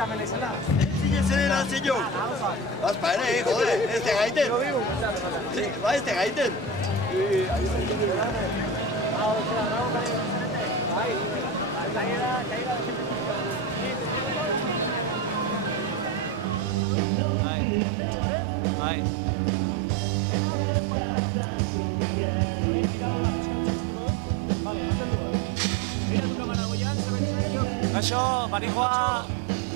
Gaztea menezela. Zine zer erantzen jo. Azpa ere, jode, ez te gaiten. Ba, ez te gaiten. Bai. Kaixo, banijoa,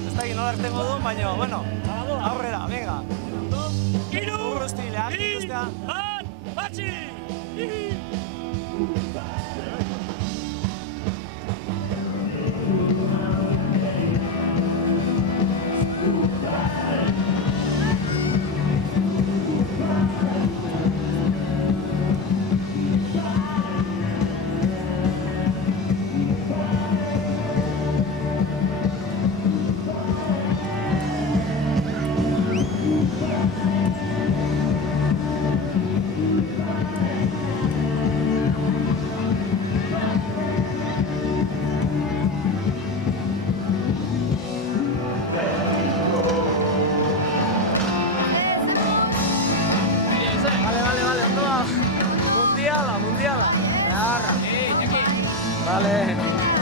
ez da egin nola ertengo duen, baina, bueno, aurrera, venga. Iru, bat, batxi! Mundiala. Vale.